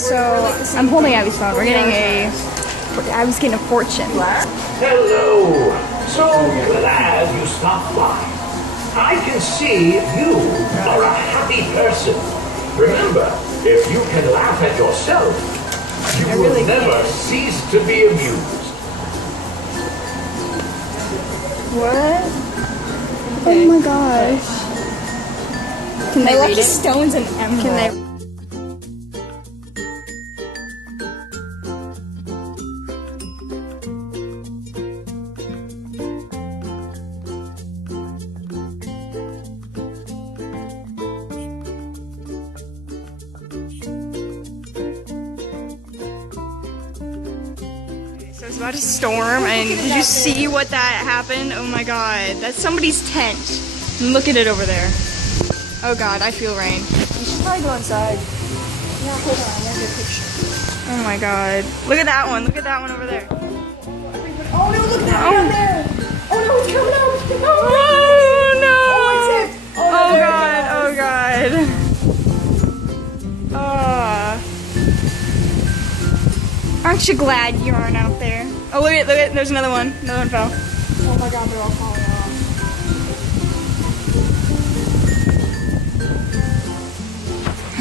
So I'm holding Abby's phone. Abby's getting a fortune. Hello. So glad you stopped by. I can see you are a happy person. Remember, if you can laugh at yourself, you will never cease to be amused. What? Oh my gosh. Can they read it? Stones and emeralds. Can they? So it's about to storm, and did you see what that happened? Oh my god, that's somebody's tent. And look at it over there. Oh god, I feel rain. You should probably go inside. Yeah, hold on, I'm gonna get a picture. Oh my god. Look at that one. Look at that one over there. Oh no, look at that one there! Oh no, it's coming up! Oh no! Oh, it's it! Oh god, oh god. Aren't you glad you aren't out there? Oh look at, there's another one. Another one fell. Oh my god, they're all falling off.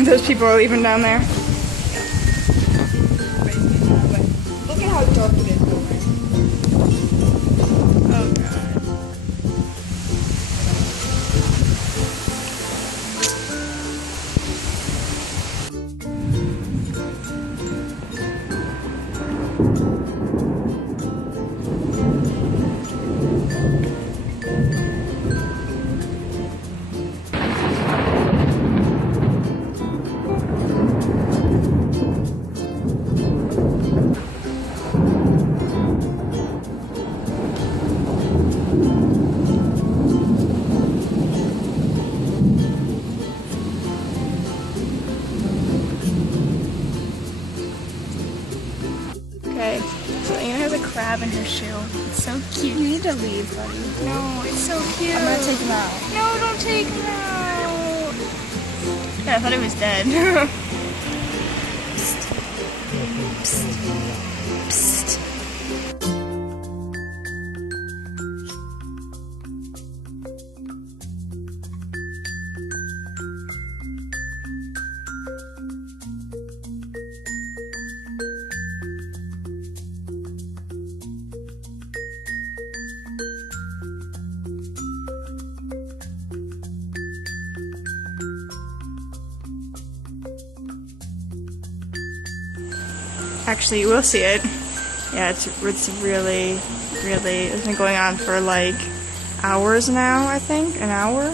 Those people are leaving down there. Look at how dark it is over there. Oh god. Okay, so Anna has a crab in her shoe. It's so cute. You need to leave, buddy. No, it's so cute. I'm gonna take him out. No, don't take him out. Yeah, I thought it was dead. Psst. Psst. Psst. Actually, you will see it. Yeah, it's really, it's been going on for like hours now, I think. An hour?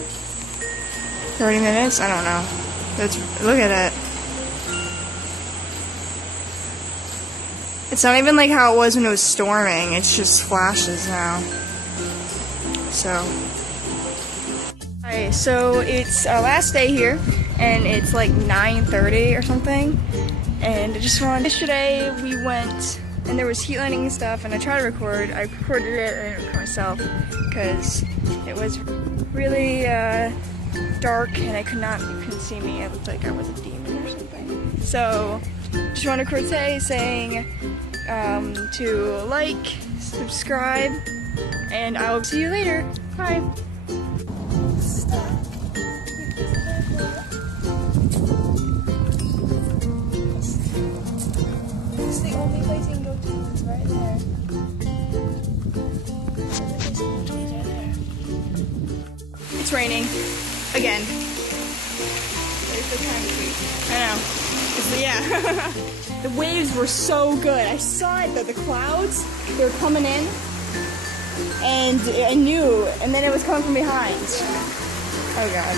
30 minutes? I don't know. Look at it. It's not even like how it was when it was storming. It's just flashes now. So. Alright, so it's our last day here, and it's like 9:30 or something. And I just wanted, yesterday we went, and there was heat lighting and stuff, and I tried to record. I recorded it, and I didn't record myself, because it was really dark, and you couldn't see me. It looked like I was a demon or something. So, just want to record today saying to like, subscribe, and I will see you later. Bye. It's raining. Again. There's the time tweet. I know. Yeah. The waves were so good. I saw it, the clouds, they were coming in. And I knew, and then it was coming from behind. Oh god.